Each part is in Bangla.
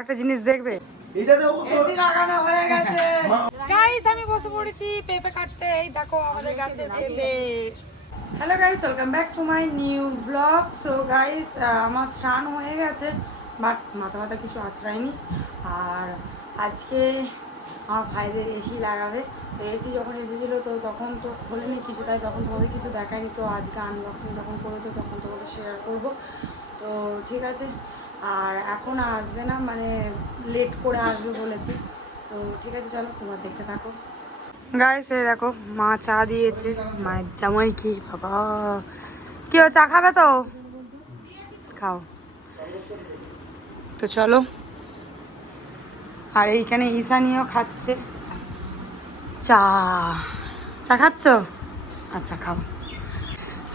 একটা জিনিস দেখবে, এসি লাগানো হয়ে গেছে গাইস। আমি বসে পড়েছি পেঁপে কাটতে। এই দেখো আমাদের গাছের পেঁপে। Hello guys, welcome back to my new blog. So guys, আমার স্নান হয়ে গেছে, বাট মাথা ব্যথা কিছু আছড়ায়নি। আর আজকে আমার ভাইদের এসি লাগাবে। তো এসি যখন এসেছিলো তো তখন তো খোলেনি কিছু, তাই তখন তোমাদের কিছু দেখায়নি। তো আজকে আনবক্সিং যখন করবো তো তখন তোমাদের শেয়ার করবো। তো ঠিক আছে, আর এখন আসবে না, মানে লেট করে আসবে বলেছে। তো ঠিক আছে, চলো তোমরা দেখতে থাকো গাইস। এই দেখো মা চা দিয়েছে, মায়ের জামাই কি বাবা, কি চা খাবে তো খাও। তো চলো, আর এইখানে ঈশানিও খাচ্ছে চা। চা খাচ্ছ? আচ্ছা খাও।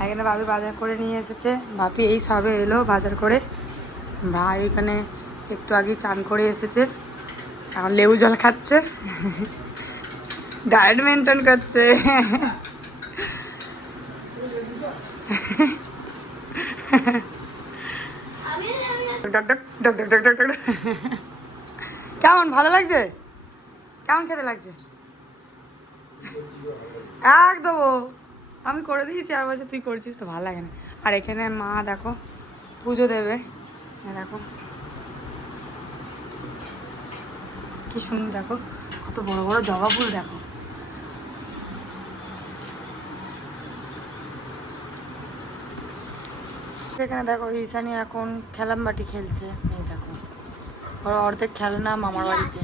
এখানে ভাবি বাজার করে নিয়ে এসেছে। ভাবি এই সবে এলো বাজার করে। ভাই এখানে একটু আগে চান করে এসেছে, এখন লেবু জল খাচ্ছে, ডায়েট মেনটেন করছে। কেমন ভালো লাগছে? কেমন খেতে লাগছে? একদম আমি করে দিয়েছি, আর বলছে তুই করেছিস তো ভালো লাগে না। আর এখানে মা দেখো পুজো দেবে, দেখো কি সুন্দর, দেখো কত বড় বড় জবা ফুল। দেখো এখানে দেখো ঈশানি এখন খেলাম বাটি খেলছে। এই দেখো ওর অর্ধেক খেলনা মামার বাড়িতে,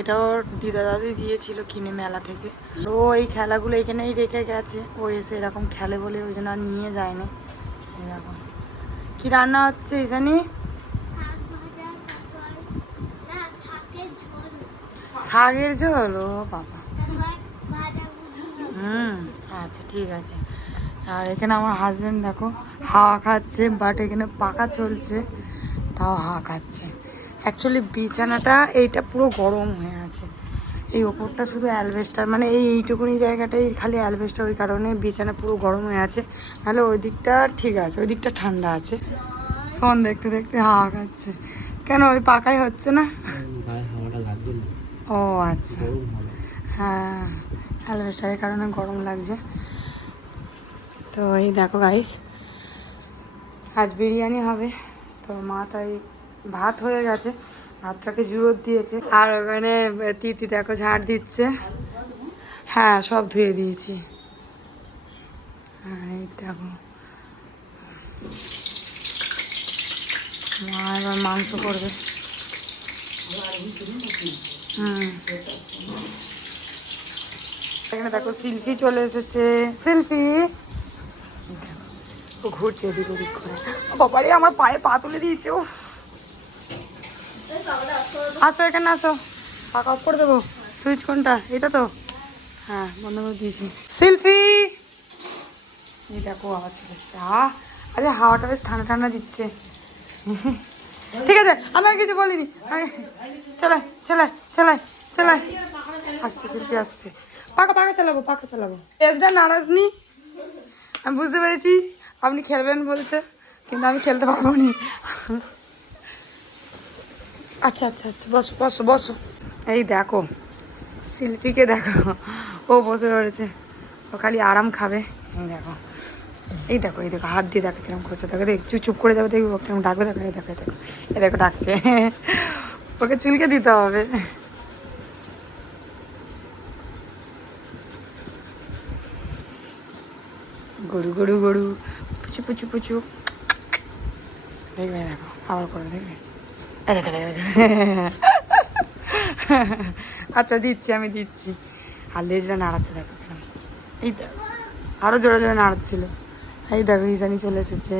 এটাও দিদা দাদি দিয়েছিল কিনে মেলা থেকে। ও এই খেলাগুলো এখানেই রেখে গেছে, ও এসে এরকম খেলে বলে ওই জন্য আর নিয়ে যায়নি। এরকম কি রান্না হচ্ছে ঈশানি? শাকের ঝোল, ও বাবা। আচ্ছা ঠিক আছে। আর এখানে আমার হাজবেন্ড দেখো হাওয়া খাচ্ছে, বাট এখানে পাখা চলছে তাও হাওয়া খাচ্ছে। অ্যাকচুয়ালি বিছানাটা এইটা পুরো গরম হয়ে আছে, এই ওপরটা শুধু অ্যালবেস্টার, মানে এইটুকুনি জায়গাটাই খালি অ্যালবেস্টার, ওই কারণে বিছানা পুরো গরম হয়ে আছে। নাহলে ওই দিকটা ঠিক আছে, ওই দিকটা ঠান্ডা আছে। ফোন দেখতে দেখতে হাওয়া খাচ্ছে। কেন ওই পাখাই হচ্ছে না? ও আচ্ছা, হ্যাঁ অ্যালবেস্টারের কারণে গরম লাগছে। তো এই দেখো গাইস, আজ বিরিয়ানি হবে। তো মা তাই ভাত হয়ে গেছে, ভাতটাকে জুড়োর দিয়েছে। আর ওখানে তিতি দেখো ঝাড় দিচ্ছে। হ্যাঁ সব ধুয়ে দিয়েছি। হ্যাঁ এই দেখো মা এবার মাংস করবে। এখানে দেখো শিল্পী চলে এসেছে। শিল্পী ও ঘুরছে এদিক ওদিক করে। বাবারে আমার পায়ে পা তুলে দিয়েছে। উফ, আসো এখানে আসো, পাকা অফ করে দেবো। সুইচ কোনটা? এটা তো, হ্যাঁ বন্ধ করে দিয়েছি। শিল্পী এই দেখো আবার চলে এসছে। আচ্ছা হাওয়াটা বেশ ঠান্ডা ঠান্ডা দিচ্ছে। ঠিক আছে আমি আর কিছু বলিনি। চলে চলে চলে চলে আসছে শিল্পী আসছে। পাকা পাকা চালাবো, পাকা চালাবো। এসটা নারাজ নি, আমি বুঝতে পেরেছি আপনি খেলবেন বলছে, কিন্তু আমি খেলতে পারবো না। আচ্ছা আচ্ছা আচ্ছা বসো বসো বসো। এই দেখো শিল্পীকে দেখো, ও বসে পড়েছে, ও খালি আরাম খাবে। এই দেখো এই দেখো এই দেখো হাত দিয়ে দেখো কিরকম করছে। দেখো দেখ চুপ করে যাবে, দেখবি কিরকম ডাকবে। দেখো এই দেখো এই দেখো এই দেখো ডাকছে। ওকে চুলকে দিতে হবে। গরু গরু গরু পুচু পুচু পুচু। দেখবে দেখো আবার করে দেখবে। দেখো দেখো দেখো। আচ্ছা দিচ্ছি, আমি দিচ্ছি। আর লেজটা নাড়াচ্ছে দেখো কেন। এই দেখো আরো জোরে জোরে নাড়াচ্ছিল। এই দেখো ঈশানি চলে এসেছে।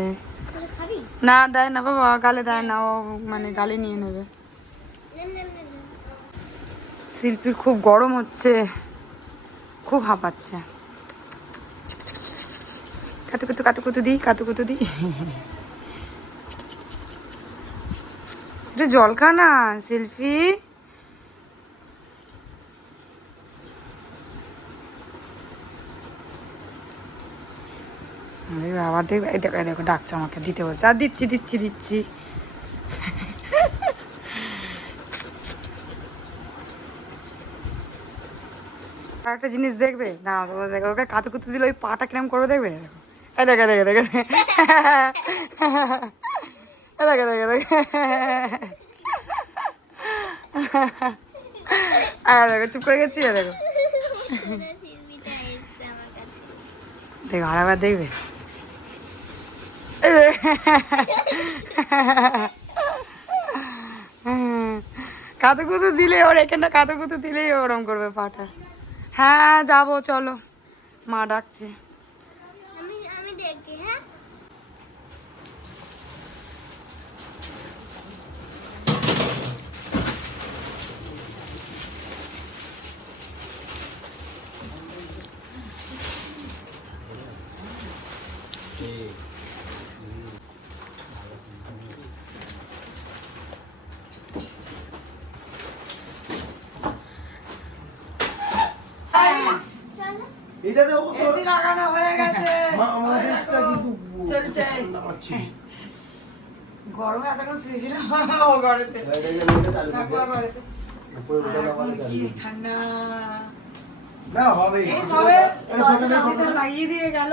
না দেয় না বাবা, গালে দেয় না, ও মানে গালে নিয়ে নেবে। শিল্পীর খুব গরম হচ্ছে, খুব হাঁপাচ্ছে। কাতুকুতু কাতুকুতু দিই, কাতুকুতু দিই। একটু জল খা না শিল্পী। আবার দেখবে, এই দেখো এই দেখো ডাকছে আমাকে, দিতে বলছে। আর দিচ্ছি দিচ্ছি দিচ্ছি। আর একটা জিনিস দেখবে না, দেখো ওকে কাতু কুতু দিলে ওই পাটা কিরম করবে দেখবে। দেখে দেখে দেখে দেখে দেখে দেখে দেখে দেখো চুপ করে গেছি। দেখো দেখো আর আবার দেখবে। কাতু কুতু দিলে ওর এখানটা কাতু কুতু দিলেই ওরম করবে পাটা। হ্যাঁ যাবো চলো, মা ডাকছে। আমি দেখি। হ্যাঁ এসি লাগানো হয়ে গেছে, আমাদেরটা কিন্তু চলছে। গরমে এতক্ষণ শুয়েছিলাম ও ঘরেতে, ঘরেতে কি ঠান্ডা। না হবে এই সবে দরজাটা লাগিয়ে দিয়ে গেল,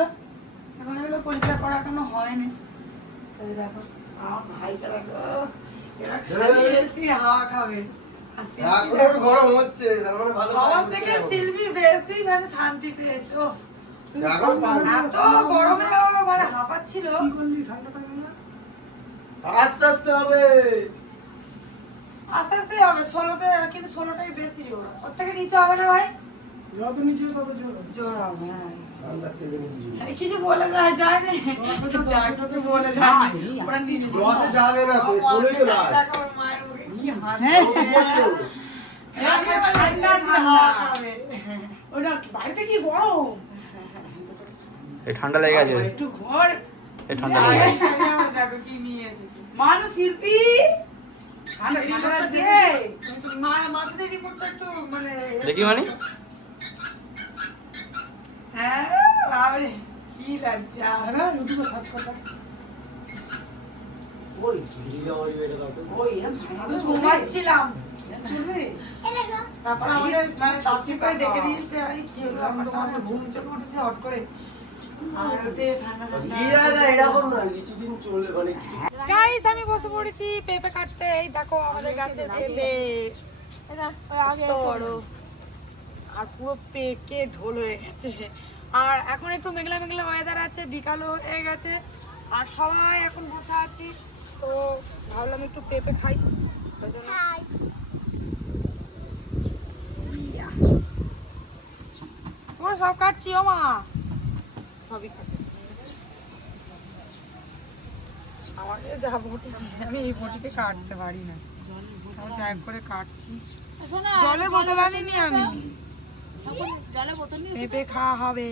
এখন এগুলো পরিষ্কার করা এখনো হয়নি। তাই দেখো আমার ভাইকে দেখো, এরা খালি এসি হাওয়া খাবে। গরম হচ্ছে সবার থেকে শিল্পী বেশি মানে শান্তি পেয়েছো। এত গরমে মানে হাঁপাচ্ছিল। আস্তে আস্তে হবে, আস্তে আস্তে হবে 16তে, কিন্তু 16টাই বেশি জোর। ওর থেকে নিচে হবে না ভাই, যত নিচে তত জোর জোর হবে। হ্যাঁ ঠান্ডা থেকে নিচে কিছু বলে দেওয়া যায় না, কিছু বলে যায় না। ওরা নিচে জোয়াতে যাবে না তো চলে তো না দেখো ওর মায়ের মুখে কি হাসি। ঠান্ডা দিয়ে হাওয়া খাবে। ওটা বাড়িতে কি গরম, এই ঠান্ডা লেগে গেছে, একটু ঘর এই ঠান্ডা লেগে গেছে। দেখো কি নিয়ে এসেছি মানুষ শিল্পী। মাসিদের রিপোর্টটা একটু মানে দেখি মানে হ্যাঁ বাবরে কি লজ্জা। আমি ঘুমাচ্ছিলাম, তারপর আমাদের মানে চাকরি করে ডেকে দিয়েছে। আরে কি হলো আমার তো মানে ঘুম চোখে উঠেছে হট করে। আর ওঠে ঠান্ডা ঠান্ডা এরকম না কিছুদিন চলে মানে কিছু। গাইস আমি বসে পড়েছি পেঁপে কাটতে। এই দেখো আমাদের গাছের পেঁপে তো বড় আর পুরো পেকে ঢোল হয়ে গেছে। আর এখন একটু মেঘলা মেঘলা ওয়েদার আছে, বিকালও হয়ে গেছে আর সবাই এখন বসে আছি, তো ভাবলাম একটু পেঁপে খাই। ওই জন্য পুরো সব কাটছি ও মা, সবই কাটছি। আমাকে যা বটি, আমি এই বটিতে কাটতে পারি না, আমি যা করে কাটছি। জলের বোতল আনিনি আমি, পেঁপে খাওয়া হবে।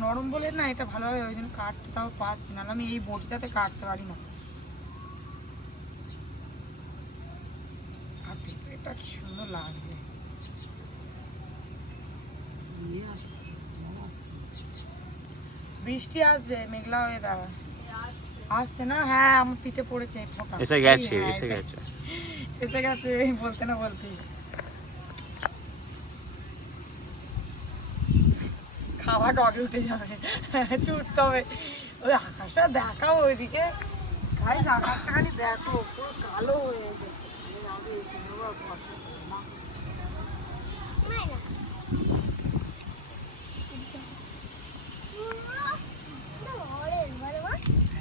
নরম বলে না এটা ভালো হয়, ওই জন্য কাটতে তাও পাচ্ছি না, আমি এই বটিটাতে কাটতে পারি না। আর পেঁপেটা কি সুন্দর লাগছে। বৃষ্টি আসবে, মেঘলা হয়ে দাঁড়া আসছে না। হ্যাঁ আমার পিঠে পড়েছে ফোঁটা, এসে গেছে, হ্যাঁ, এসে গেছে, এসে গেছে বলতে না বলতেই। খাওয়া ডগে উঠে যাবে, ছুটতে হবে। ওই আকাশটা দেখাও ওইদিকে, গাইস আকাশটা খালি দেখো পুরো কালো হয়ে গেছে।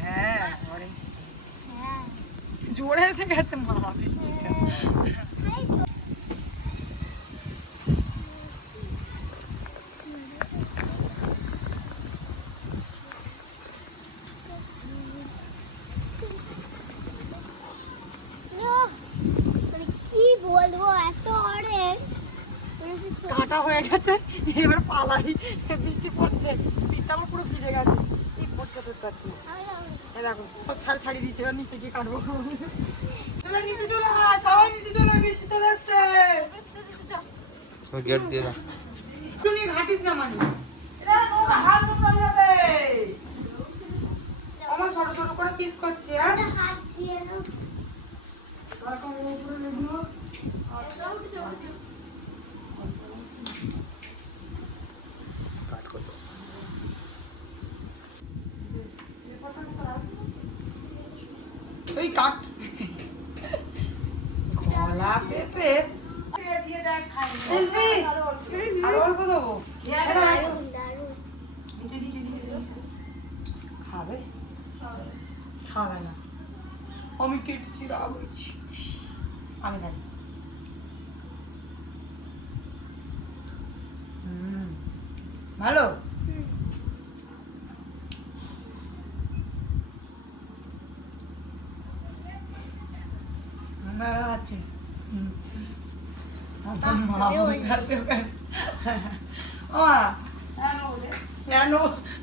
হ্যাঁ অরেঞ্জ জোরে এসে গেছে মা বৃষ্টিটা। কি বলবো এত অরেঞ্জ কাটা হয়ে গেছে, এবার পালাই। বৃষ্টি পড়ছে, পিঠটা আমার পুরো ভিজে গেছে, কি পড়তে পারছি। এই দেখো সব ছাড় ছাড়িয়ে দিয়েছে, এবার নিচে গিয়ে কাটবো। চলে নিতে চলে, সবাই নিতে চলে, বৃষ্টি চলে আসছে। গেট দিয়ে দাও, তুই নিয়ে ঘাটিস না মানে হাত নোংরা যাবে। আমার ছোট ছোট করে পিস করছি। আর হাত দিয়ে দাও কাট করতে ওই কাট কলা পেঁপে শিল্পী আর অল্প দেবো দারুণ দারুণ খাবে খাবে না আমি কেটেছি রাগ হয়েছি আমি খাই ভালো আছে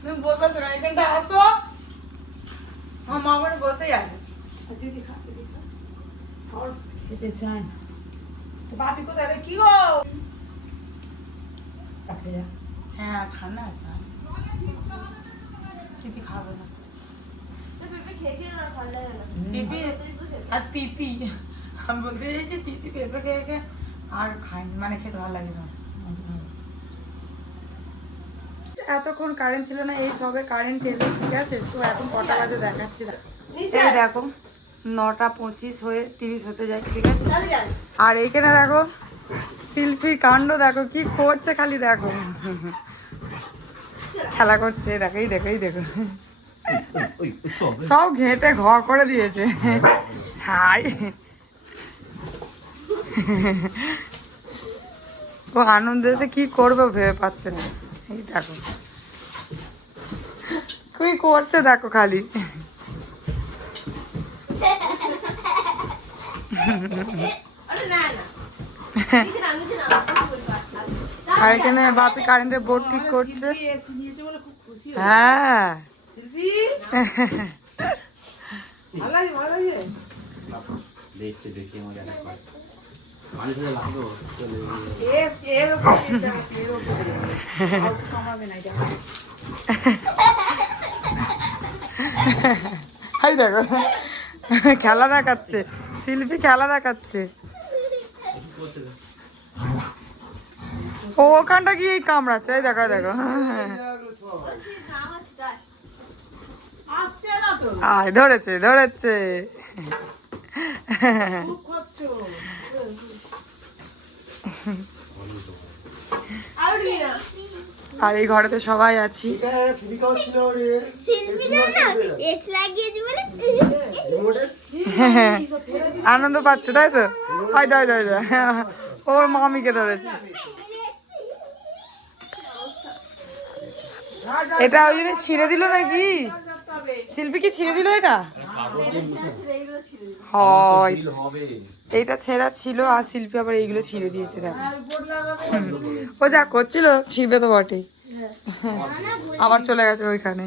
তুমি বসেছো না এখানটা আসো আমার মা মানে বসেই আছে খেতে চান বাপি কোথায় রে? কি গো হ্যাঁ ঠান্ডা আছে চিপি খাবো না পিপি আর পিপি আমি বলতে চাইছি তিতি পেঁপে খেয়ে খেয়ে আর খাইনি মানে খেতে ভালো লাগে না এতক্ষণ কারেন্ট ছিল না এই সবে কারেন্ট এলো ঠিক আছে তো এখন কটা বাজে দেখাচ্ছি এই দেখো 9:25 হয়ে 30 হতে যায় ঠিক আছে আর এইখানে দেখো শিল্পীর কাণ্ড দেখো কি করছে খালি দেখো খেলা করছে দেখো এই দেখো এই দেখো সব ঘেঁটে ঘ করে দিয়েছে হাই ও আনন্দেতে কি করবে ভেবে পাচ্ছে না এই দেখো কি করছে দেখো খালি আর এখানে বাপি কারেন্টের বোর্ড ঠিক করছে হ্যাঁ দেখছে দেখে আমার জানা করে মানুষের লাগবে হাই দেখো খেলা দেখাচ্ছে শিল্পী খেলা দেখাচ্ছে ও ওখানটা গিয়ে কামড়াচ্ছে এই দেখো দেখো আয় ধরেছে ধরেছে আর এই ঘরেতে সবাই আছি আনন্দ পাচ্ছে তাই তো হয় হয় হয় ওর মামিকে ধরেছে এটা ওই জন্য ছিঁড়ে দিল নাকি শিল্পী কি ছিঁড়ে দিল এটা হয় এইটা ছেঁড়া ছিল আর শিল্পী আবার এইগুলো ছিঁড়ে দিয়েছে দেখো ও যা করছিল ছিঁড়বে তো বটেই আবার চলে গেছে ওইখানে